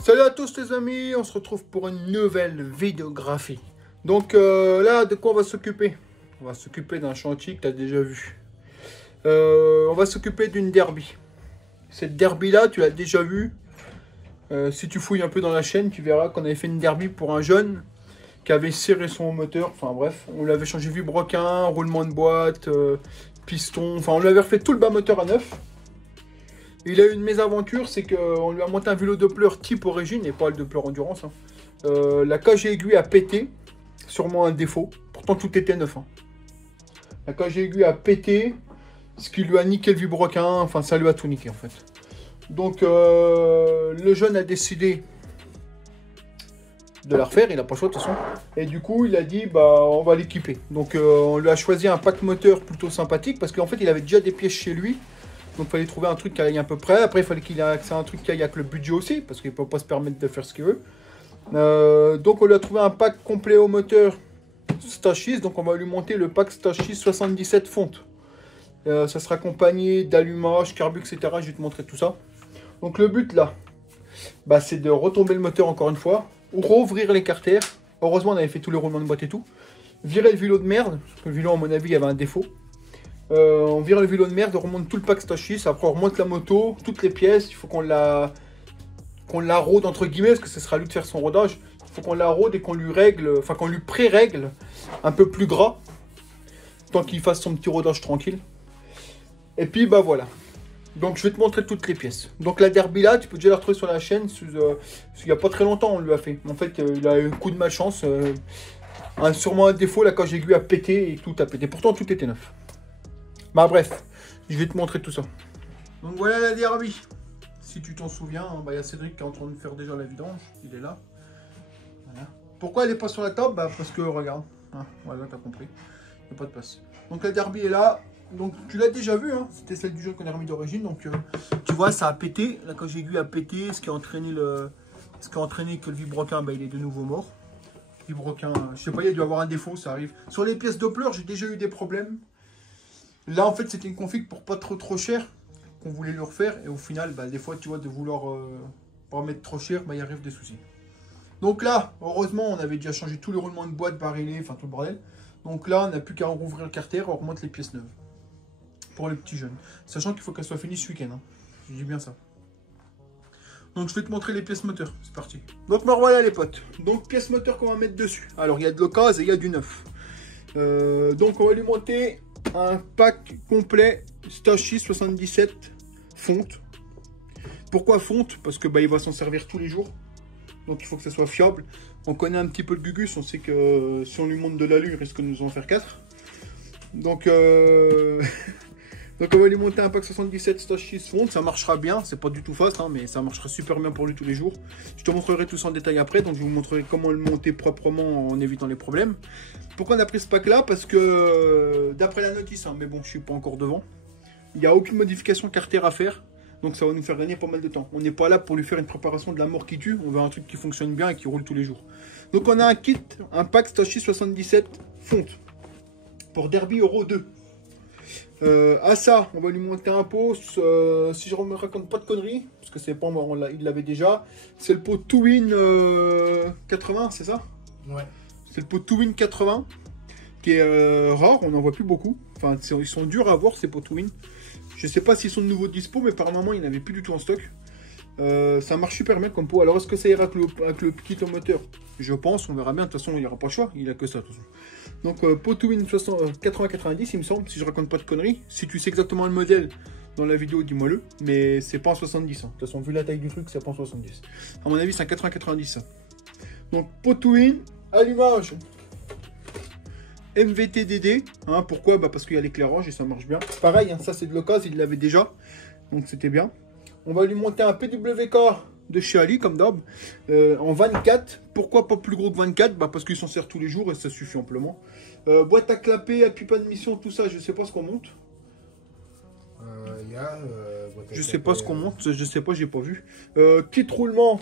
Salut à tous les amis, on se retrouve pour une nouvelle vidéographie. Donc là, de quoi on va s'occuper? On va s'occuper d'un chantier que tu as déjà vu. On va s'occuper d'une derby. Cette derby là, tu l'as déjà vu. Si tu fouilles un peu dans la chaîne, tu verras qu'on avait fait une derby pour un jeune qui avait serré son moteur. Enfin bref, on lui avait changé vibroquin, roulement de boîte, piston. Enfin, on lui avait refait tout le bas moteur à neuf. Il a eu une mésaventure, c'est qu'on lui a monté un vélo Doppler type origine et pas le Doppler endurance. Hein. La cage aiguille a pété, sûrement un défaut. Pourtant tout était neuf. Hein. La cage aiguille a pété, ce qui lui a niqué le vibroquin. Enfin, ça lui a tout niqué en fait. Donc le jeune a décidé de la refaire, il n'a pas le choix de toute façon. Et du coup, il a dit bah on va l'équiper. Donc on lui a choisi un pack moteur plutôt sympathique parce qu'en fait il avait déjà des pièces chez lui. Donc il fallait trouver un truc qui aille à peu près. Après il fallait qu'il ait accès à un truc qui aille avec le budget aussi, parce qu'il ne peut pas se permettre de faire ce qu'il veut. Donc on lui a trouvé un pack complet au moteur Stachis. Donc on va lui monter le pack Stachis 77 fontes. Ça sera accompagné d'allumage, carbu, etc. Je vais te montrer tout ça. Donc le but là, bah, c'est de retomber le moteur encore une fois, rouvrir les carters. Heureusement on avait fait tous les roulements de boîte et tout. Virer le vélo de merde, parce que le vélo à mon avis il y avait un défaut. On vire le vélo de merde, on remonte tout le pack Stachis, après on remonte la moto, toutes les pièces, il faut qu'on la rôde entre guillemets, parce que ce sera à lui de faire son rodage. Il faut qu'on la rôde et qu'on lui règle, enfin qu'on lui pré-règle un peu plus gras, tant qu'il fasse son petit rodage tranquille. Et puis bah voilà. Donc je vais te montrer toutes les pièces. Donc la derby là, tu peux déjà la retrouver sur la chaîne, il n'y a pas très longtemps on lui a fait. En fait il a eu un coup de malchance, sûrement un défaut, la cage aiguille a pété et tout a pété. Pourtant tout était neuf. Bah bref, je vais te montrer tout ça. Donc voilà la derby. Si tu t'en souviens, il y a Cédric qui est en train de faire déjà la vidange. Il est là. Voilà. Pourquoi elle n'est pas sur la table? Bah parce que regarde. Ah, voilà, t'as compris. Il n'y a pas de place. Donc la derby est là. Donc tu l'as déjà vu, hein. C'était celle du jeu qu'on a remis d'origine. Donc tu vois, ça a pété. La cage aiguille a pété, ce qui a entraîné que le vibroquin, bah, il est de nouveau mort. Vibroquin, je sais pas, il a dû avoir un défaut, ça arrive. Sur les pièces Doppler, j'ai déjà eu des problèmes. Là, en fait, c'était une config pour pas trop cher qu'on voulait le refaire. Et au final, bah, des fois, tu vois, de vouloir pas mettre trop cher, bah, il arrive des soucis. Donc là, heureusement, on avait déjà changé tous les roulements de boîte, barilés, enfin tout le bordel. Donc là, on n'a plus qu'à rouvrir le carter, on remonte les pièces neuves. Pour les petits jeunes. Sachant qu'il faut qu'elles soient finies ce week-end. Hein. Je dis bien ça. Donc je vais te montrer les pièces moteurs. C'est parti. Donc me revoilà les potes. Donc pièces moteurs qu'on va mettre dessus. Alors il y a de l'occasion et il y a du neuf. Donc on va lui monter un pack complet Stachis 77 fonte. Pourquoi fonte? Parce que bah, il va s'en servir tous les jours. Donc il faut que ça soit fiable. On connaît un petit peu le Gugus. On sait que si on lui monte de l'alu, il risque de nous en faire 4. Donc, donc on va lui monter un pack 77 Stachis fonte. Ça marchera bien. C'est pas du tout fast, hein, mais ça marchera super bien pour lui tous les jours. Je te montrerai tout ça en détail après. Donc je vous montrerai comment le monter proprement en évitant les problèmes. Pourquoi on a pris ce pack là? Parce que d'après la notice, hein, mais bon, je suis pas encore devant, il n'y a aucune modification carter à faire. Donc ça va nous faire gagner pas mal de temps. On n'est pas là pour lui faire une préparation de la mort qui tue. On veut un truc qui fonctionne bien et qui roule tous les jours. Donc on a un kit, un pack Stachis 77 fonte pour Derby Euro 2. À ça, on va lui monter un pot. Si je ne me raconte pas de conneries, parce que c'est pas moi, il l'avait déjà. C'est le pot Twin 80, c'est ça? Ouais. C'est le pot Twin 80 qui est rare, on n'en voit plus beaucoup. Enfin, ils sont durs à avoir ces pots Twin. Je sais pas s'ils sont de nouveau dispo, mais par moment, il n'y en avait plus du tout en stock. Ça marche super bien comme pot. Alors, est-ce que ça ira avec le kit au moteur? Je pense, on verra bien. De toute façon, il n'y aura pas le choix. Il n'a que ça, de toute façon. Donc, pot Twin 80-90, il me semble, si je raconte pas de conneries. Si tu sais exactement le modèle dans la vidéo, dis-moi-le. Mais c'est pas en 70. Hein. De toute façon, vu la taille du truc, c'est pas en 70. À mon avis, c'est un 80-90. Donc, pot Twin, allumage MVT-DD, hein, pourquoi? Bah parce qu'il y a l'éclairage et ça marche bien. Pareil, hein, ça c'est de l'occasion, il l'avait déjà, donc c'était bien. On va lui monter un PWK de chez Ali, comme d'hab, en 24. Pourquoi pas plus gros que 24? Bah parce qu'il s'en sert tous les jours et ça suffit amplement. Boîte à clapper, appui pas de mission, tout ça, je sais pas ce qu'on monte. Je sais pas ce qu'on monte, je sais pas, j'ai pas vu. Kit roulement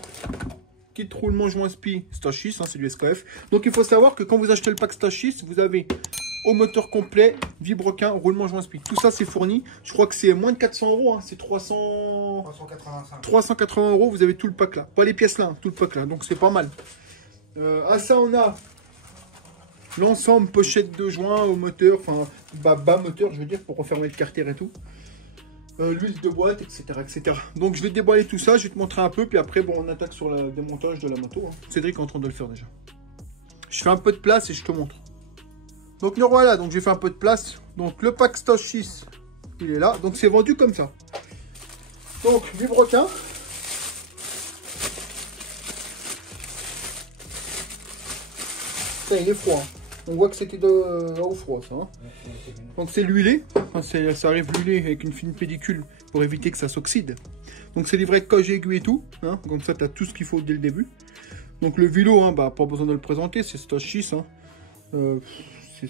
kit roulement joint spi Stage 6, hein, c'est du SKF. Donc il faut savoir que quand vous achetez le pack Stage 6, vous avez au moteur complet, vibrequin, roulement joint spi. Tout ça c'est fourni. Je crois que c'est moins de 400 euros, hein, c'est 380 euros. Vous avez tout le pack là. Pas les pièces là, hein, tout le pack là. Donc c'est pas mal. À ça on a l'ensemble pochette de joint au moteur, enfin bas moteur je veux dire, pour refermer le carter et tout. L'huile de boîte, etc., etc. Donc je vais déballer tout ça, je vais te montrer un peu, puis après bon, on attaque sur le démontage de la moto. Hein. Cédric est en train de le faire déjà. Je fais un peu de place et je te montre. Donc le voilà, donc j'ai fait un peu de place. Donc le pack Stage 6, il est là. Donc c'est vendu comme ça. Donc vibrequin. Ça, il est froid. On voit que c'était au froid, ça. Hein. Donc c'est l'huilé. Enfin, ça arrive l'huilé avec une fine pellicule pour éviter que ça s'oxyde. Donc c'est livré avec coge aiguille et tout. Hein. Comme ça, tu as tout ce qu'il faut dès le début. Donc le vélo, hein, bah, pas besoin de le présenter, c'est Stage 6. Hein. Ce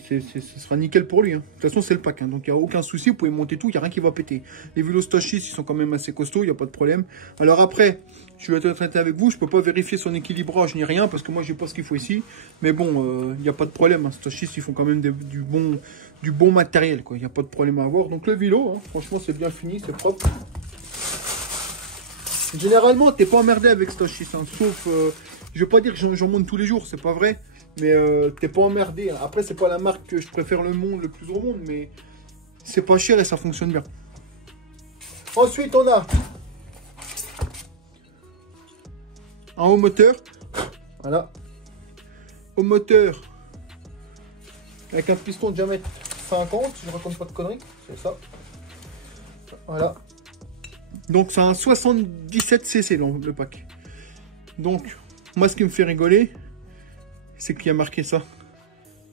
sera nickel pour lui. Hein. De toute façon, c'est le pack. Hein. Donc il n'y a aucun souci, vous pouvez monter tout, il n'y a rien qui va péter. Les vélos Stage 6, ils sont quand même assez costauds, il n'y a pas de problème. Alors après, je vais être traité avec vous, je ne peux pas vérifier son équilibrage ni rien, parce que moi, je n'ai pas ce qu'il faut ici. Mais bon, il n'y a pas de problème. Hein. Stage 6, ils font quand même du bon matériel. Il n'y a pas de problème à avoir. Donc le vélo, hein, franchement, c'est bien fini, c'est propre. Généralement, tu n'es pas emmerdé avec Stage 6. Hein, sauf, je ne vais pas dire que j'en monte tous les jours, c'est pas vrai. Mais t'es pas emmerdé. Après, c'est pas la marque que je préfère le plus au monde, mais c'est pas cher et ça fonctionne bien. Ensuite, on a un haut moteur. Voilà. Haut moteur avec un piston de diamètre 50, si je raconte pas de conneries. C'est ça. Voilà. Donc, c'est un 77 cc le pack. Donc, moi, ce qui me fait rigoler, c'est qu'il y a marqué ça.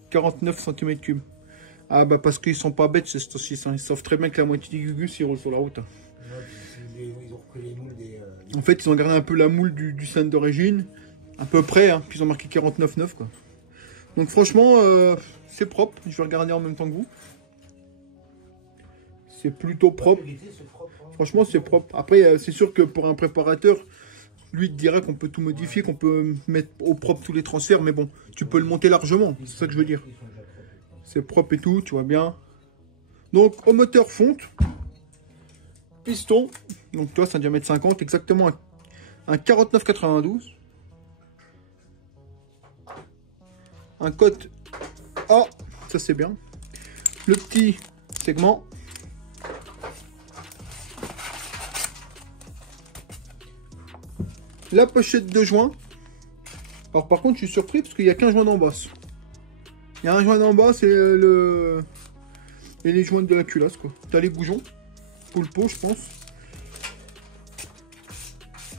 49 cm3. Ah bah parce qu'ils sont pas bêtes ces Stage 6. Hein. Ils savent très bien que la moitié du Gugus ils roulent sur la route. Hein. Ils ont repris les moules des... En fait ils ont gardé un peu la moule du scène d'origine. À peu près. Hein. Puis ils ont marqué 49,9 quoi. Donc franchement c'est propre. Je vais regarder en même temps que vous. C'est plutôt propre. Franchement c'est propre. Après c'est sûr que pour un préparateur, lui, il te dira qu'on peut tout modifier, qu'on peut mettre au propre tous les transferts, mais bon, tu peux le monter largement, c'est ça que je veux dire. C'est propre et tout, tu vois bien. Donc, au moteur fonte, piston, donc toi, c'est un diamètre 50, exactement un 49,92. Un code A, ça c'est bien. Le petit segment. La pochette de joint. Alors par contre je suis surpris parce qu'il n'y a qu'un joint d'embosse. Il y a un joint d'embosse et et les joints de la culasse quoi. T'as les boujons. Full pot je pense.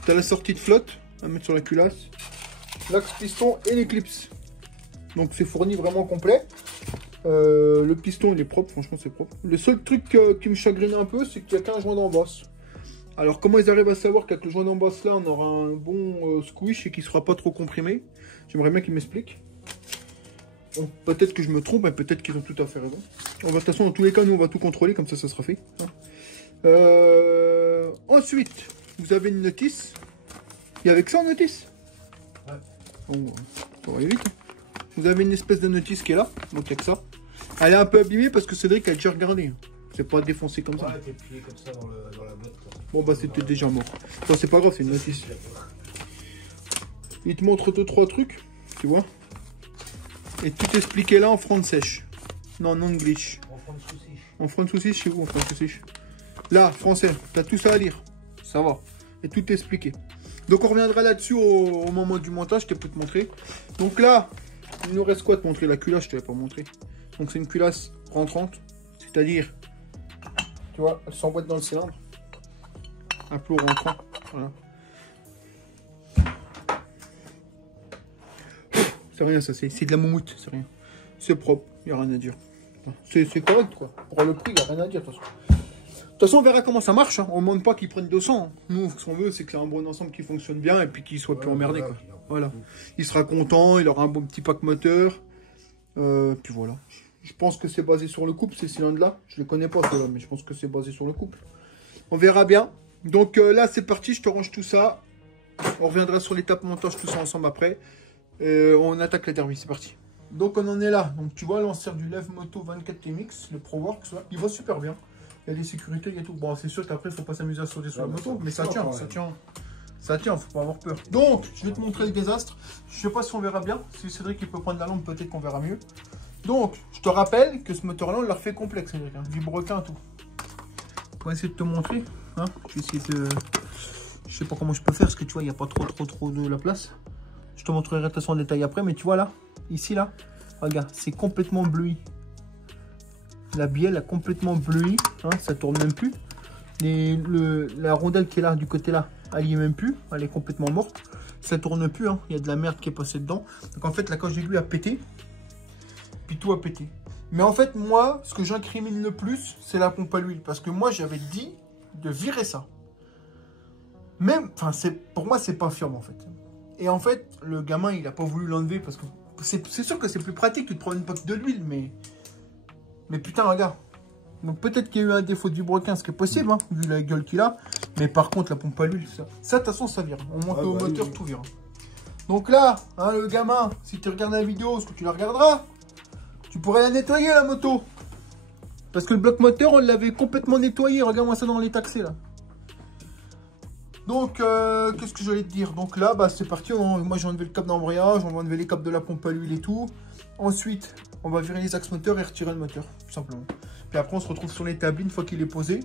T'as la sortie de flotte à mettre sur la culasse. L'axe piston et l'éclipse. Donc c'est fourni vraiment complet. Le piston il est propre, franchement c'est propre. Le seul truc qui me chagrine un peu c'est qu'il n'y a qu'un joint d'embosse. Alors, comment ils arrivent à savoir qu'avec le joint d'embosse là, on aura un bon squish et qu'il ne sera pas trop comprimé? J'aimerais bien qu'ils m'expliquent. Bon, peut-être que je me trompe, mais peut-être qu'ils ont tout à fait raison. De toute façon, dans tous les cas, nous, on va tout contrôler, comme ça sera fait. Hein. Ensuite, vous avez une notice. Il y a avec ça, une notice? Ouais. Bon, ça va aller vite. Hein. Vous avez une espèce de notice qui est là, donc il n'y a que ça. Elle est un peu abîmée parce que Cédric a déjà regardé. C'est pas défoncé comme ça. Ouais, t'es plié comme ça dans la boîte. Quoi. Bon bah c'était déjà mort. Ça c'est pas grave, c'est une notice. Il te montre 2-3 trucs, tu vois. Et tout expliqué là en français. Non, en English. En français chez vous, en français. Là, français, t'as tout ça à lire. Ça va. Et tout expliqué. Donc on reviendra là-dessus au moment du montage, je t'ai pu te montrer. Donc là, il nous reste quoi de montrer? La culasse, je te l'ai pas montré. Donc c'est une culasse rentrante. C'est-à-dire, tu vois, elle s'emboîte dans le cylindre. Un plot rentrant. Voilà. C'est rien ça, c'est de la moumoute, c'est rien. C'est propre, il n'y a rien à dire. C'est correct quoi. Pour le prix, il n'y a rien à dire de toute façon. De toute façon, on verra comment ça marche. Hein. On ne demande pas qu'ils prennent 200. Nous, ce qu'on veut, c'est que c'est un bon ensemble qui fonctionne bien et puis qu'il soit plus emmerdé. Quoi. Voilà. Il sera content, il aura un bon petit pack moteur. Puis voilà. Je pense que c'est basé sur le couple, ces cylindres-là. Je ne les connais pas, ceux-là, mais je pense que c'est basé sur le couple. On verra bien. Donc là, c'est parti. Je te range tout ça. On reviendra sur l'étape montage, tout ça ensemble après. On attaque la derby, c'est parti. Donc on en est là. Donc tu vois, là on sert du Lev Moto 24 TMX, le ProWorks, là. Il va super bien. Il y a des sécurités, il y a tout. Bon, c'est sûr qu'après, il ne faut pas s'amuser à sauter sur la moto, mais ça tient, ça tient. Ça tient, faut pas avoir peur. Donc, je vais te montrer le désastre. Je sais pas si on verra bien. Si Cédric il peut prendre la lampe, peut-être qu'on verra mieux. Donc, je te rappelle que ce moteur-là, on l'a refait complexe, Cédric. Hein, vibrequin, tout. Pour essayer de te montrer. Hein, je vais essayer de... Je sais pas comment je peux faire, parce que tu vois, il n'y a pas trop de la place. Je te montrerai de toute façon en détail après, mais tu vois là, ici là, regarde, c'est complètement bleui. La bielle a complètement bleui, hein, ça tourne même plus. La rondelle qui est là, du côté là, elle y est même plus, elle est complètement morte. Ça tourne plus, hein, il y a de la merde qui est passée dedans. Donc en fait, la coche d'aiguille a pété, puis tout a pété. Mais en fait, moi, ce que j'incrimine le plus, c'est la pompe à l'huile. Parce que moi, j'avais dit de virer ça. Même, enfin, pour moi, c'est pas firme en fait. Et en fait, le gamin, il a pas voulu l'enlever parce que c'est sûr que c'est plus pratique que de prendre une poque de l'huile, mais putain, regarde. Donc peut-être qu'il y a eu un défaut du broquin, ce qui est possible, hein, vu la gueule qu'il a. Mais par contre, la pompe à l'huile, ça, de toute façon, ça vire. On monte au moteur, oui. Tout vire. Donc là, hein, le gamin, si tu regardes la vidéo, ce que tu la regarderas, tu pourrais la nettoyer, la moto. Parce que le bloc moteur, on l'avait complètement nettoyé. Regarde-moi ça dans les taxés, là. Donc, qu'est-ce que j'allais te dire? Donc là, bah, c'est parti. Moi, j'ai enlevé le câble d'embrayage, on va enlever les câbles de la pompe à l'huile et tout. Ensuite, on va virer les axes moteurs et retirer le moteur, tout simplement. Puis après, on se retrouve sur l'établi une fois qu'il est posé.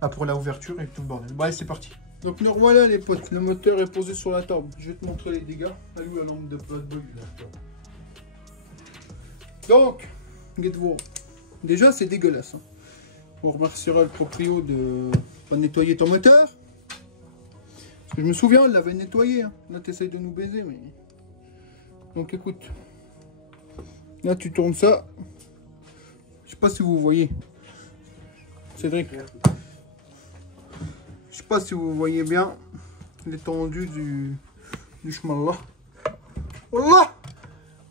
Bah, pour la ouverture et tout le bordel. Bah, allez, c'est parti. Donc, nous revoilà, les potes. Le moteur est posé sur la table. Je vais te montrer les dégâts. Elle est où la lampe de boy? Donc, regarde-vous. Déjà, c'est dégueulasse. Hein. On remerciera le proprio de pas nettoyer ton moteur. Parce que je me souviens, on l'avait nettoyé. Hein. Là, tu essayes de nous baiser, mais... Donc, écoute. Là, tu tournes ça. Je sais pas si vous voyez. Cédric. Je sais pas si vous voyez bien l'étendue du chemin là. Voilà.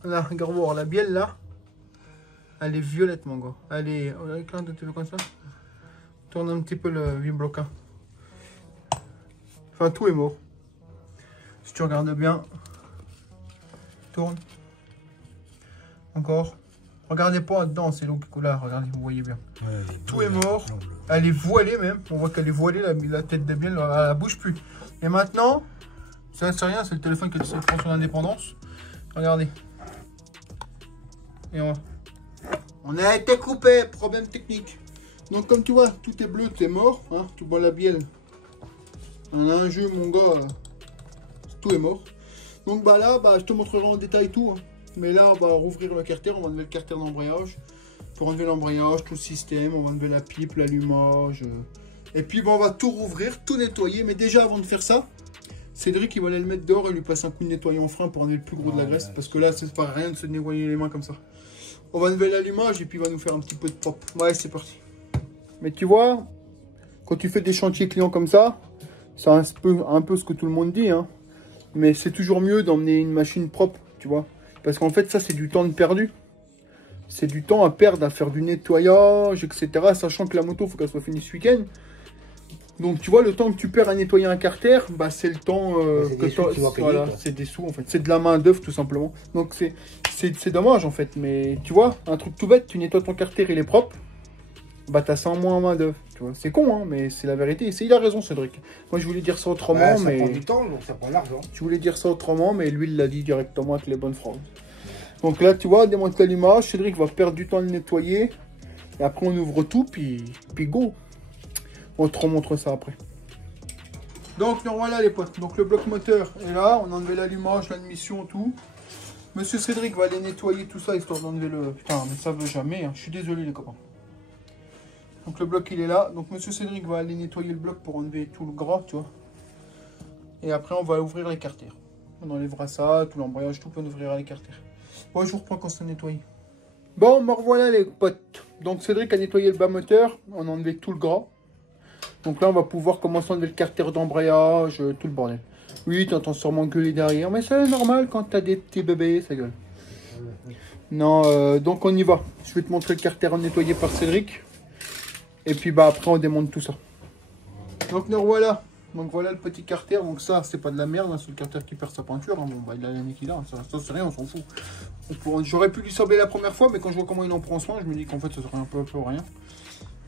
Là, regarde voir la bielle là. Elle est violette, mon gars. Elle est... Quand tu veux comme ça. Tourne un petit peu le vibroquin. Enfin, tout est mort. Si tu regardes bien. Tourne. Encore. Regardez pas dedans, c'est l'eau qui coule là. Regardez, vous voyez bien. Ouais, tout est mort. Elle est voilée même. On voit qu'elle est voilée. La tête de bielle, elle bouge plus. Et maintenant, ça c'est rien. C'est le téléphone qui essaie de prendre son indépendance. Regardez. Et on a été coupé. Problème technique. Donc comme tu vois, tout est bleu, tout est mort. Hein, tu vois la bielle. On a un jeu, mon gars. Tout est mort. Donc bah là, bah, je te montrerai en détail tout. Hein. Mais là, on va rouvrir le carter. On va enlever le carter d'embrayage. Pour enlever l'embrayage, tout le système. On va enlever la pipe, l'allumage. Et puis bon, on va tout rouvrir, tout nettoyer. Mais déjà, avant de faire ça, Cédric, il va aller le mettre dehors et lui passer un coup de nettoyant frein pour enlever le plus gros de la graisse. Parce que là, c'est pas rien de se nettoyer les mains comme ça. On va enlever l'allumage et puis il va nous faire un petit peu de propre. Ouais, c'est parti. Mais tu vois, quand tu fais des chantiers clients comme ça, c'est un peu ce que tout le monde dit. Hein. Mais c'est toujours mieux d'emmener une machine propre, tu vois. Parce qu'en fait, ça, c'est du temps de perdu. C'est du temps à perdre, à faire du nettoyage, etc. Sachant que la moto, il faut qu'elle soit finie ce week-end. Donc, tu vois, le temps que tu perds à nettoyer un carter, bah, c'est le temps que voilà, c'est des sous, en fait. C'est de la main d'œuvre, tout simplement. Donc, c'est dommage, en fait. Mais, tu vois, un truc tout bête, tu nettoies ton carter, il est propre. Bah, t'as ça en moins en main d'œuvre. Tu vois, c'est con, hein, mais c'est la vérité. Il a raison, Cédric. Moi, je voulais dire ça autrement, bah, mais... Ça prend du temps, donc ça prend l'argent. Je voulais dire ça autrement, mais lui, il l'a dit directement avec les bonnes phrases. Donc là, tu vois, démonte l'allumage. Cédric va perdre du temps à le nettoyer. Et après, on ouvre tout, puis go. On te remontre ça après. Donc, nous voilà, les potes. Donc, le bloc moteur est là. On a enlevé l'allumage, l'admission, tout. Monsieur Cédric va aller nettoyer tout ça, histoire d'enlever le... Putain, mais ça veut jamais. Hein. Je suis désolé, les copains. Donc, le bloc, il est là. Donc, monsieur Cédric va aller nettoyer le bloc pour enlever tout le gras, tu vois. Et après, on va ouvrir les carters. On enlèvera ça, tout l'embrayage, tout, on ouvrira les carters. Bon, je vous reprends quand c'est nettoyé. Bon, me revoilà, les potes. Donc, Cédric a nettoyé le bas moteur. On a enlevé tout le gras. Donc là, on va pouvoir commencer à enlever le carter d'embrayage, tout le bordel. Oui, tu entends sûrement gueuler derrière, mais c'est normal quand tu as des petits bébés, ça gueule. Non, donc on y va. Je vais te montrer le carter nettoyé par Cédric. Et puis bah après, on démonte tout ça. Donc nous revoilà. Donc voilà le petit carter. Donc ça, c'est pas de la merde, hein, c'est le carter qui perd sa peinture. Hein. Bon, bah il a l'année qu'il a, hein. Ça c'est rien, on s'en fout. J'aurais pu lui sabler la première fois, mais quand je vois comment il en prend soin, je me dis qu'en fait, ça serait un peu rien.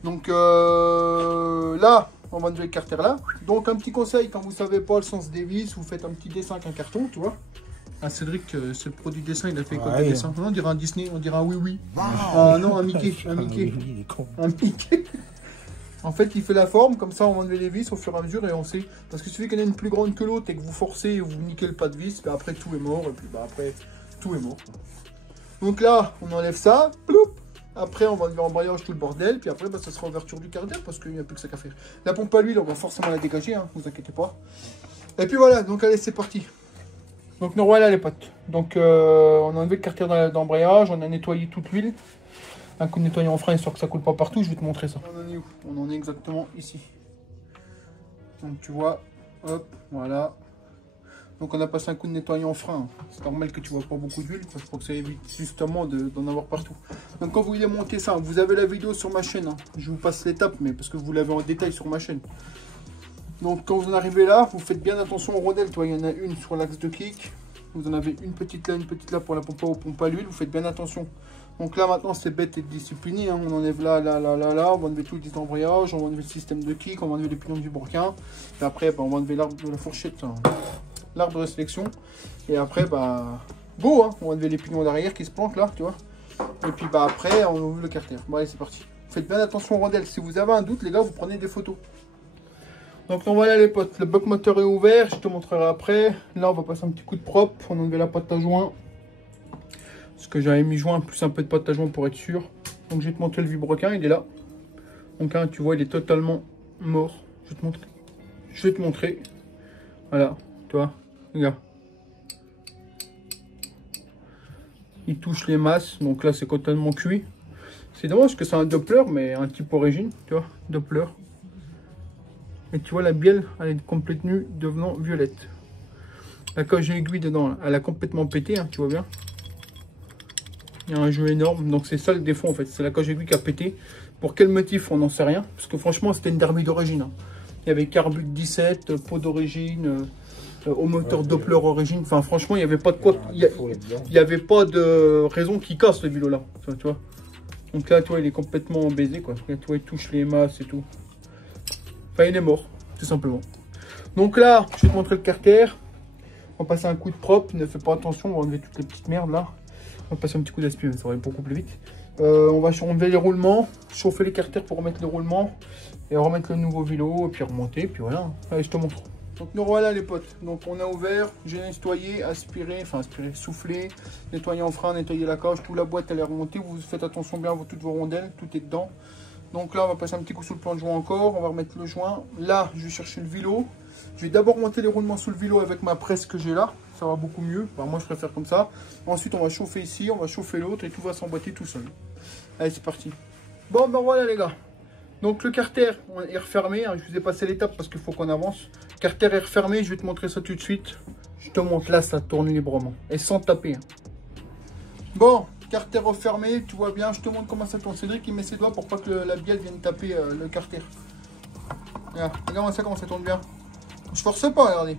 Donc là, on va enlever le carter là. Donc un petit conseil, quand vous savez pas le sens des vis, vous faites un petit dessin avec un carton, tu vois. Ah, Cédric, c'est le produit dessin, il a fait quoi le dessin? Non, on dirait un Disney, on dirait un oui. Ah non, un Mickey, un Mickey. Un Mickey. En fait, il fait la forme, comme ça on va enlever les vis au fur et à mesure et on sait. Parce que suffit qu'il y en ait une plus grande que l'autre et que vous forcez et vous niquez le pas de vis, bah après tout est mort et puis bah après tout est mort. Donc là, on enlève ça, ploup. Après on va enlever l'embrayage, tout le bordel, puis après bah, ça sera ouverture du carter parce qu'il n'y a plus que ça qu'à faire. La pompe à l'huile, on va forcément la dégager, hein, vous inquiétez pas. Et puis voilà, donc allez, c'est parti. Donc nous voilà les potes. Donc on a enlevé le carter d'embrayage, on a nettoyé toute l'huile. Un coup de nettoyant en frein histoire que ça coule pas partout, je vais te montrer ça. On en est où? On en est exactement ici. Donc tu vois, hop, voilà. Donc on a passé un coup de nettoyant en frein. C'est normal que tu vois pas beaucoup d'huile parce que ça évite justement d'en avoir partout. Donc quand vous voulez monter ça, vous avez la vidéo sur ma chaîne. Hein. Je vous passe l'étape, mais parce que vous l'avez en détail sur ma chaîne. Donc quand vous en arrivez là, vous faites bien attention aux rondelles. Toi, il y en a une sur l'axe de kick. Vous en avez une petite là pour la pompe à l'huile. Vous faites bien attention. Donc là maintenant c'est bête et discipliné, hein. On enlève là, on va enlever tout le disque d'embrayage, on va enlever le système de kick, on va enlever les pignons du broquin. Et après bah, on va enlever l'arbre de la fourchette, hein, l'arbre de sélection. Et après bah go, hein. On va enlever les pignons d'arrière qui se planquent là, tu vois. Et puis bah après on ouvre le carter. Bon allez c'est parti. Faites bien attention aux rondelles, si vous avez un doute les gars vous prenez des photos. Donc voilà les potes, le bloc moteur est ouvert, je te montrerai après. Là on va passer un petit coup de propre, on va enlever la pâte à joint. Parce que j'avais mis joint plus un peu de pâte à joint pour être sûr. Donc je vais te montrer le vibroquin, il est là. Donc hein, tu vois il est totalement mort. Je vais te montrer. Voilà, tu vois, regarde. Il touche les masses, donc là c'est totalement cuit. C'est dommage que c'est un Doppler, mais un type origine, tu vois, Doppler. Et tu vois la bielle, elle est complètement nue, devenant violette. La coche aiguille dedans, elle a complètement pété, hein, tu vois bien. Il y a un jeu énorme, donc c'est ça le défaut en fait, c'est la coche aiguille qui a pété. Pour quel motif, on n'en sait rien, parce que franchement c'était une derby d'origine. Hein. Il y avait carbut 17, pot d'origine, au moteur Doppler origine, enfin franchement il n'y avait pas de quoi, il y avait pas de raison qu'il casse ce vélo là, tu vois. Donc là tu vois il est complètement baisé quoi, là, tu vois il touche les masses et tout. Enfin il est mort, tout simplement. Donc là, je vais te montrer le carter, on va passer un coup de propre, ne fais pas attention, on va enlever toutes les petites merdes là. On va passer un petit coup d'aspi, ça va aller beaucoup plus vite. On va enlever les roulements, chauffer les carters pour remettre les roulements et remettre le nouveau vélo et puis remonter, puis voilà. Allez, je te montre. Donc nous voilà les potes. Donc on a ouvert, j'ai nettoyé, aspiré, soufflé, nettoyé en frein, nettoyé la cage, toute la boîte elle est remontée. Vous faites attention bien à toutes vos rondelles, tout est dedans. Donc là on va passer un petit coup sur le plan de joint encore, on va remettre le joint. Là je vais chercher le vélo. Je vais d'abord monter les roulements sous le vélo avec ma presse que j'ai là. Ça va beaucoup mieux. Enfin, moi, je préfère comme ça. Ensuite, on va chauffer ici, on va chauffer l'autre et tout va s'emboîter tout seul. Allez, c'est parti. Bon, ben voilà, les gars. Donc, le carter est refermé. Hein. Je vous ai passé l'étape parce qu'il faut qu'on avance. Carter est refermé. Je vais te montrer ça tout de suite. Je te montre là, ça tourne librement. Et sans taper. Hein. Bon, carter refermé. Tu vois bien. Je te montre comment ça tourne. Cédric, il met ses doigts pour pas que la bielle vienne taper le carter. Regarde ça, comment ça tourne bien. Je force pas, regardez.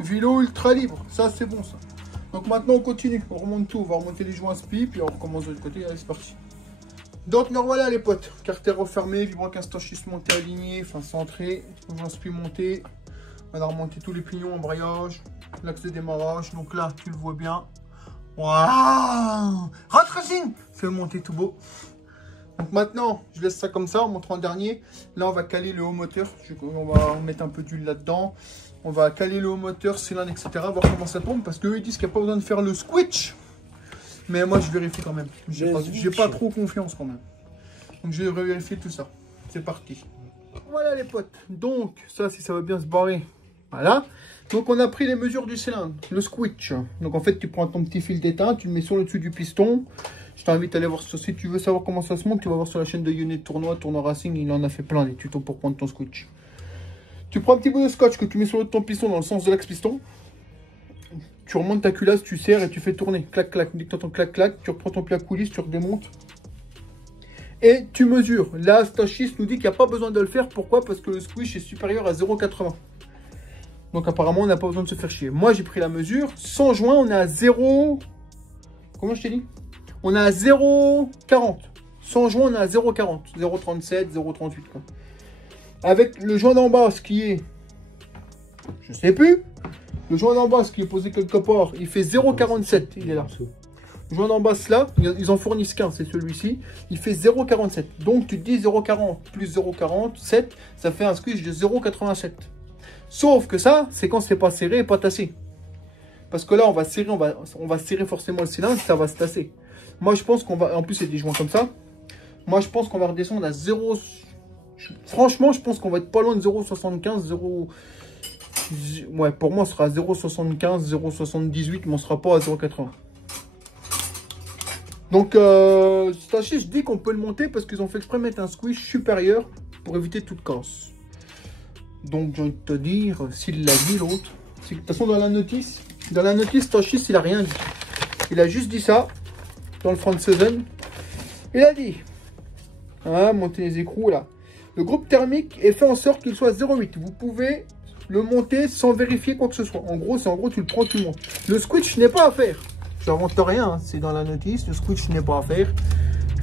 Vélo ultra libre, ça c'est bon ça. Donc maintenant on continue, on remonte tout, on va remonter les joints spi, puis on recommence de l'autre côté, allez c'est parti. Donc nous voilà les potes, carter refermé, vibroquin stachiste monté aligné, enfin centré, joints spi monté. On a remonté tous les pignons, embrayage, l'axe de démarrage, donc là tu le vois bien. Waouh, rentre-signe, fais monter tout beau. Donc maintenant, je laisse ça comme ça, on montre en dernier. Là, on va caler le haut moteur. On va mettre un peu d'huile là-dedans. On va caler le haut moteur, cylindre, etc. Voir comment ça tombe. Parce qu'eux, ils disent qu'il n'y a pas besoin de faire le switch. Mais moi, je vérifie quand même. J'ai pas trop confiance quand même. Donc, je vais vérifier tout ça. C'est parti. Voilà les potes. Donc, ça, si ça va bien se barrer. Voilà. Donc, on a pris les mesures du cylindre. Le switch. Donc, en fait, tu prends ton petit fil d'étain, tu le mets sur le dessus du piston. Je t'invite à aller voir ça. Si tu veux savoir comment ça se monte, tu vas voir sur la chaîne de Yoni Tournoi Racing. Il en a fait plein des tutos pour prendre ton switch. Tu prends un petit bout de scotch que tu mets sur le haut de ton piston dans le sens de l'axe piston. Tu remontes ta culasse, tu serres et tu fais tourner. Clac, clac. Dès que tu entends clac, clac, tu reprends ton pli à coulisse, tu redémontes. et tu mesures. Là, Stachis nous dit qu'il n'y a pas besoin de le faire. Pourquoi? Parce que le squish est supérieur à 0,80. Donc apparemment, on n'a pas besoin de se faire chier. Moi, j'ai pris la mesure. Sans joint, on est à 0... Comment je t'ai dit? On est à 0,40. Sans joint, on est à 0,40. 0,37, 0,38. Avec le joint d'en bas, ce qui est... Je sais plus. Le joint d'en bas, ce qui est posé quelque part, il fait 0,47. Il est là. Le joint d'en bas, là, ils en fournissent qu'un, c'est celui-ci. Il fait 0,47. Donc, tu te dis 0,40 plus 0,47, ça fait un squish de 0,87. Sauf que ça, c'est quand c'est pas serré et pas tassé. Parce que là, on va serrer, on va serrer forcément le cylindre, ça va se tasser. Moi, je pense qu'on va... En plus, c'est des joints comme ça. Moi, je pense qu'on va redescendre à 0... Franchement, je pense qu'on va être pas loin de 0,75, 0... Ouais, pour moi, on sera à 0,75, 0,78, mais on sera pas à 0,80. Donc, sachez, je dis qu'on peut le monter parce qu'ils ont fait exprès mettre un squish supérieur pour éviter toute casse. Donc, j'ai envie de te dire, s'il l'a dit l'autre, de toute façon, dans la notice, Stachis, il a rien dit. Il a juste dit ça, dans le front season. Il a dit, hein, monter les écrous, là. Le groupe thermique est fait en sorte qu'il soit 0,8. Vous pouvez le monter sans vérifier quoi que ce soit. En gros, tu le prends, tu le montes. Le squish n'est pas à faire. Je n'invente rien, hein, c'est dans la notice. Le squish n'est pas à faire.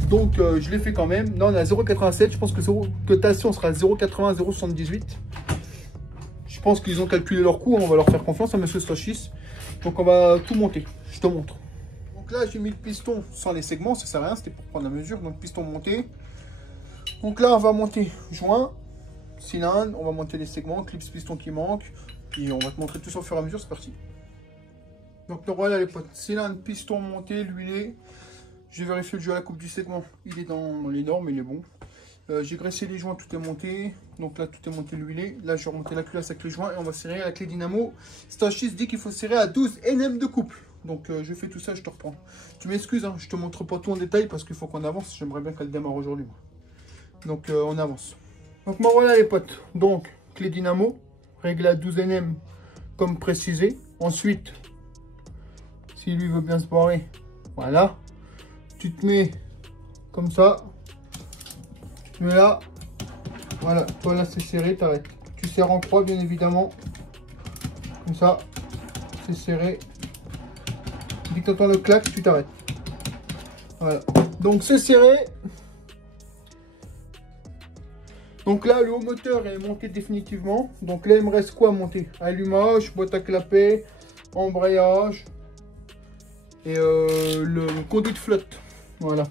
Donc, je l'ai fait quand même. Là, on est à 0,87. Je pense que Tassion sera à 0,80, 0,78. Je pense qu'ils ont calculé leur coût. On va leur faire confiance à monsieur Stachis. Donc, on va tout monter. Je te montre. Donc là, j'ai mis le piston sans les segments. Ça sert à rien. C'était pour prendre la mesure. Donc, piston monté. Donc là, on va monter joint, cylindre. On va monter les segments, clips, piston qui manquent. Puis, on va te montrer tout ça au fur et à mesure. C'est parti. Donc, voilà les potes. Cylindre, piston monté, l'huilé. J'ai vérifié le jeu à la coupe du segment. Il est dans les normes, il est bon. J'ai graissé les joints, tout est monté. Donc là, tout est monté, l'huilé. Là, je vais remonter la culasse avec les joints et on va serrer à la clé dynamo. Stachis dit qu'il faut serrer à 12 Nm de couple. Donc, je fais tout ça, je te reprends. Tu m'excuses, hein, je te montre pas tout en détail parce qu'il faut qu'on avance. J'aimerais bien qu'elle démarre aujourd'hui. Donc, on avance. Donc, moi, voilà les potes. Donc, clé dynamo, réglée à 12 Nm comme précisé. Ensuite, si lui veut bien se barrer, voilà. Tu te mets comme ça. Tu te mets là. Voilà. Toi là, c'est serré, t'arrêtes. Tu serres en croix, bien évidemment. Comme ça. C'est serré. Dès que tu entends le clac, tu t'arrêtes. Voilà. Donc, c'est serré. Donc là, le haut moteur est monté définitivement. Donc là, il me reste quoi à monter? Allumage, boîte à clapet, embrayage et le conduit de flotte. Voilà.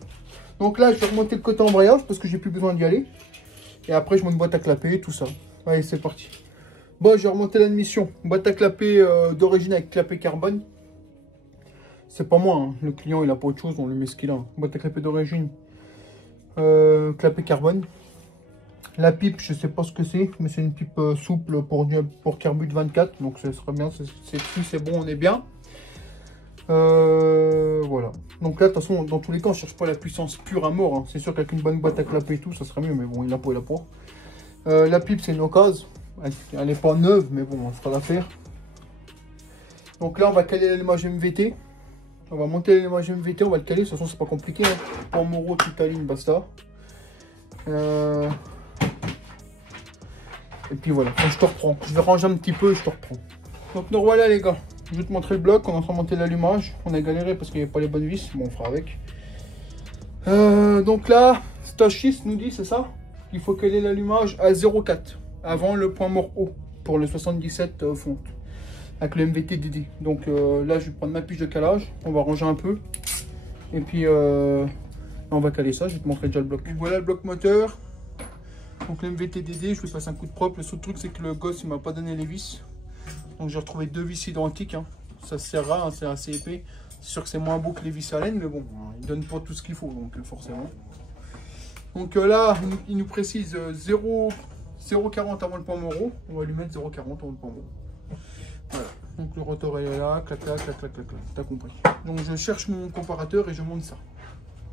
Donc là, je vais remonter le côté embrayage parce que j'ai plus besoin d'y aller. Et après, je monte boîte à clapet, tout ça. Allez, c'est parti. Bon, je vais remonter l'admission. Boîte à clapet d'origine avec clapet carbone. C'est pas moi, hein. Le client, il a pas autre chose, on lui met ce qu'il a. Boîte à clapet d'origine. Clapet carbone. La pipe, je sais pas ce que c'est, mais c'est une pipe souple pour Carbut 24. Donc, ça sera bien. C'est bon, on est bien. Voilà. Donc là, de toute façon, dans tous les cas, on cherche pas la puissance pure à mort. Hein. C'est sûr qu'avec une bonne boîte à clapet et tout, ça serait mieux. Mais bon, il a pas. La pipe, c'est une occasion. Elle n'est pas neuve, mais bon, on fera l'affaire. Donc là, on va caler l'allumage MVT. On va monter l'allumage MVT, on va le caler. De toute façon, c'est pas compliqué. Hein. Pour Moro, toute la ligne, basta. Et puis voilà, je te reprends. Je vais ranger un petit peu et je te reprends. Donc nous voilà les gars. Je vais te montrer le bloc. On est en train de monter l'allumage. On a galéré parce qu'il n'y avait pas les bonnes vis. Bon, on fera avec. Donc là, Stachis nous dit, c'est ça? Il faut caler l'allumage à 0,4 avant le point mort haut pour le 77 fonte avec le MVT DD. Donc là, je vais prendre ma piche de calage. On va ranger un peu. Et puis on va caler ça. Je vais te montrer déjà le bloc. Donc, voilà le bloc moteur. Donc le MVT DD, je lui passe un coup de propre. Le seul truc, c'est que le gosse, il m'a pas donné les vis. Donc j'ai retrouvé deux vis identiques. Hein. Ça sert à, hein, c'est assez épais. C'est sûr que c'est moins beau que les vis à laine, mais bon, il donne pas tout ce qu'il faut, donc forcément. Donc là, il nous précise 0,40 avant le point Moro. On va lui mettre 0,40 avant le point Moro. Voilà. Donc le rotor est là, clac, clac, clac, clac, clac, clac. T'as compris. Donc je cherche mon comparateur et je monte ça.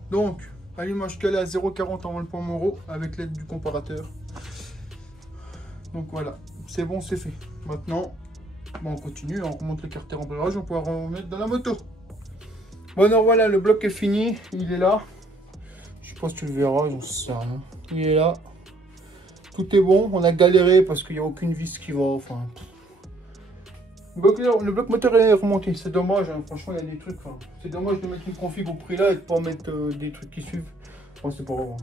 Donc, allumage calé à 0,40 avant le point Moro avec l'aide du comparateur. Donc voilà, c'est bon, c'est fait. Maintenant, bon, on continue, on remonte le carter embrayage, on pourra remettre dans la moto. Bon, alors voilà, le bloc est fini, il est là. Je sais pas si tu le verras, j'en sais rien. Il est là. Tout est bon. On a galéré parce qu'il n'y a aucune vis qui va. Enfin. Le bloc moteur est remonté. C'est dommage. Hein. Franchement, il y a des trucs. Enfin, c'est dommage de mettre une config au prix là et de pas mettre des trucs qui suivent. Bon, c'est pas grave.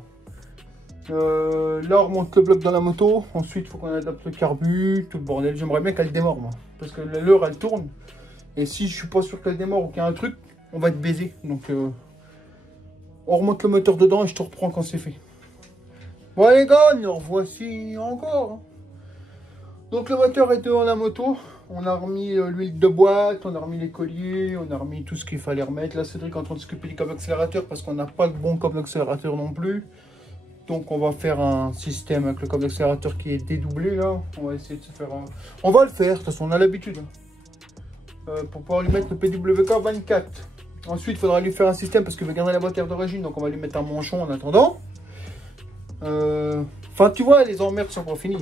Là, on remonte le bloc dans la moto. Ensuite, il faut qu'on adapte le carbu, tout le bordel. J'aimerais bien qu'elle démarre, moi. Parce que l'heure, elle tourne. Et si je suis pas sûr qu'elle démarre ou qu'il y a un truc, on va être baisé. Donc, on remonte le moteur dedans et je te reprends quand c'est fait. Bon, les gars, nous revoici encore. Donc, le moteur est devant la moto. On a remis l'huile de boîte, on a remis les colliers, on a remis tout ce qu'il fallait remettre. Là, Cédric est en train de s'occuper du câble accélérateur parce qu'on n'a pas le bon câble accélérateur non plus. Donc on va faire un système avec le câble accélérateur qui est dédoublé là. On va essayer de se faire un... On va le faire, de toute façon on a l'habitude. Pour pouvoir lui mettre le PWK 24. Ensuite il faudra lui faire un système parce qu'il veut garder la boîte d'origine. Donc on va lui mettre un manchon en attendant. Enfin tu vois, les emmerdes sont pas finies.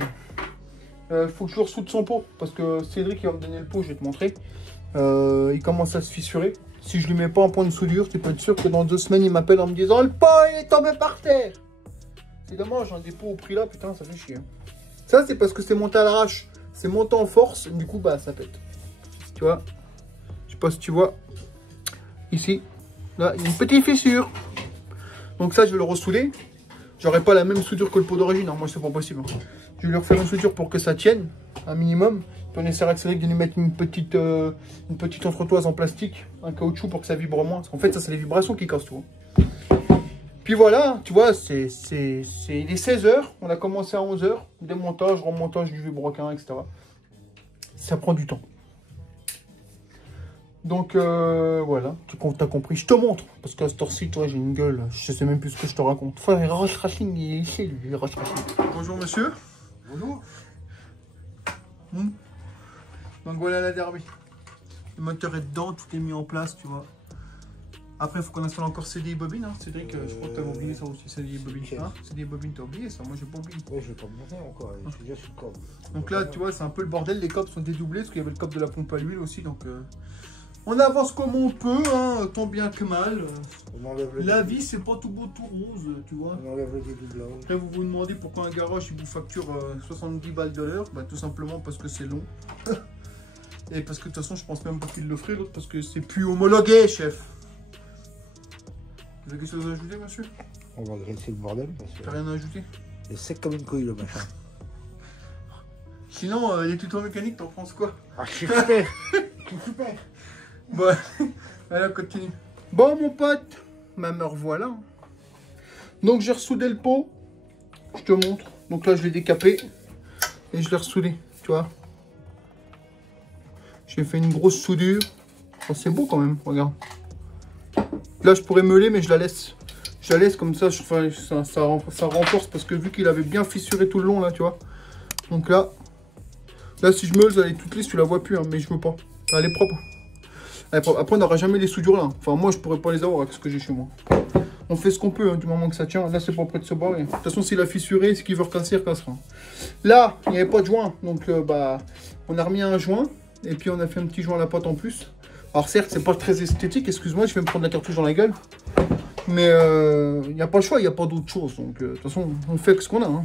Il faut que je ressoude son pot. Parce que Cédric il va me donner le pot, je vais te montrer. Il commence à se fissurer. Si je lui mets pas un point de soudure, tu peux être sûr que dans 2 semaines il m'appelle en me disant le pot il est tombé par terre. C'est dommage, un dépôt au prix là, putain, ça fait chier. Ça, c'est parce que c'est monté à l'arrache. C'est monté en force, du coup, bah, ça pète. Tu vois? Je sais pas si tu vois. Ici, là, il y a une petite fissure. Donc ça, je vais le ressouder. J'aurai pas la même soudure que le pot d'origine. Moi, c'est pas possible. Je vais lui refaire une soudure pour que ça tienne, un minimum. Puis on essaiera de lui mettre une petite entretoise en plastique, un caoutchouc pour que ça vibre moins. Parce qu'en fait, ça, c'est les vibrations qui cassent tout. Puis voilà, tu vois, il est 16 h. On a commencé à 11 h. Démontage, remontage du vibroquin, etc. Ça prend du temps. Donc voilà, tu as compris. Je te montre. Parce qu'à ce temps-ci, toi, j'ai une gueule. Je sais même plus ce que je te raconte. Enfin, Roche Racing, il est ici, lui, Roche Racing. Bonjour, monsieur. Bonjour. Donc voilà la Derby. Le moteur est dedans, tout est mis en place, tu vois. Après, il faut qu'on installe encore CDI bobine, hein. Cédric, je crois que tu as oublié ça aussi, CDI bobine. Hein, CDI bobine, tu as oublié ça, moi j'ai pas oublié. Ouais, je vais pas me monter encore, je suis déjà sur le câble. Donc là, tu vois, c'est un peu le bordel, les câbles sont dédoublés, parce qu'il y avait le câble de la pompe à l'huile aussi, donc... On avance comme on peut, hein, tant bien que mal. La vie, c'est pas tout beau, tout rose, tu vois. On enlève le dédoublage. Après, vous vous demandez pourquoi un garage, il vous facture 70 balles de l'heure. Bah, tout simplement parce que c'est long. Et parce que de toute façon, je pense même pas qu'il le ferait, l'autre, parce que c'est plus homologué, chef. Vous avez quelque chose à ajouter, monsieur? On va graisser le bordel parce que... T'as rien à ajouter? C'est sec comme une couille, le machin. Sinon, les tutos mécaniques, t'en penses quoi? Ah, je suis super. Je suis super. Bon, allez, on continue. Bon, mon pote, me revoilà. Donc, j'ai ressoudé le pot. Je te montre. Donc là, je l'ai décapé. Et je l'ai ressoudé, tu vois. J'ai fait une grosse soudure. Oh, c'est beau quand même, regarde. Là, je pourrais meuler, mais je la laisse. Je la laisse comme ça, ça renforce. Parce que vu qu'il avait bien fissuré tout le long, là, tu vois. Donc là, si je meule, elle est toute lisse, tu la vois plus, hein, mais je veux pas. Elle est propre. Après, on n'aura jamais les soudures là. Enfin, moi, je pourrais pas les avoir avec ce que j'ai chez moi. On fait ce qu'on peut, hein, du moment que ça tient. Là, c'est pas près de se barrer. De toute façon, s'il a fissuré, ce qu'il veut recasser, il recassera. Là, il n'y avait pas de joint. Donc, bah, on a remis un joint. Et puis, on a fait un petit joint à la pâte en plus. Alors, certes, c'est pas très esthétique. Excuse-moi, je vais me prendre la cartouche dans la gueule. Mais il n'y a pas le choix, il n'y a pas d'autre chose. Donc, de toute façon, on fait ce qu'on a. Hein.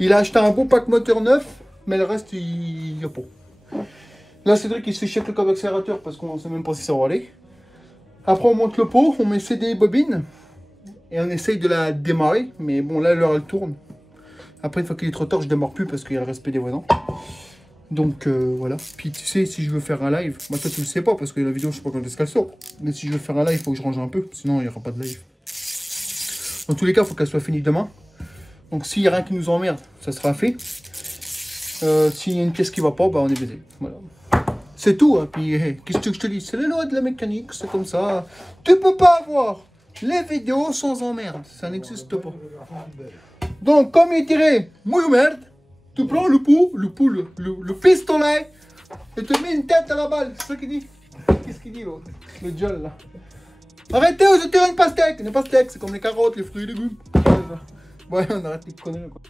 Il a acheté un beau pack moteur neuf. Mais le reste, il n'y a pas. Là, Cédric, il se fait chier avec le câble accélérateur parce qu'on ne sait même pas si ça va aller. Après, on monte le pot, on met CDI bobine et on essaye de la démarrer. Mais bon, là, l'heure, elle tourne. Après, une fois qu'il est trop tard, je démarre plus parce qu'il y a le respect des voisins. Donc, voilà. Puis, tu sais, si je veux faire un live, moi, toi, tu le sais pas parce que la vidéo, je sais pas quand est-ce qu'elle sort. Mais si je veux faire un live, il faut que je range un peu. Sinon, il n'y aura pas de live. Dans tous les cas, il faut qu'elle soit finie demain. Donc, s'il n'y a rien qui nous emmerde, ça sera fait. S'il y a une pièce qui va pas, bah, on est baisé. Voilà. C'est tout, hein. Puis qu'est-ce que je te dis? C'est les lois de la mécanique, c'est comme ça. Tu peux pas avoir les vidéos sans emmerde, ça n'existe pas. Donc, comme il dirait, mouille merde, tu prends le pot, le pistolet, et tu mets une tête à la balle. C'est ça qu'il dit. Qu'est-ce qu'il dit l'autre? Le diol là. Arrêtez, je tire une pastèque. Une pastèque, c'est comme les carottes, les fruits et légumes. Ouais, on arrête les conneries quoi.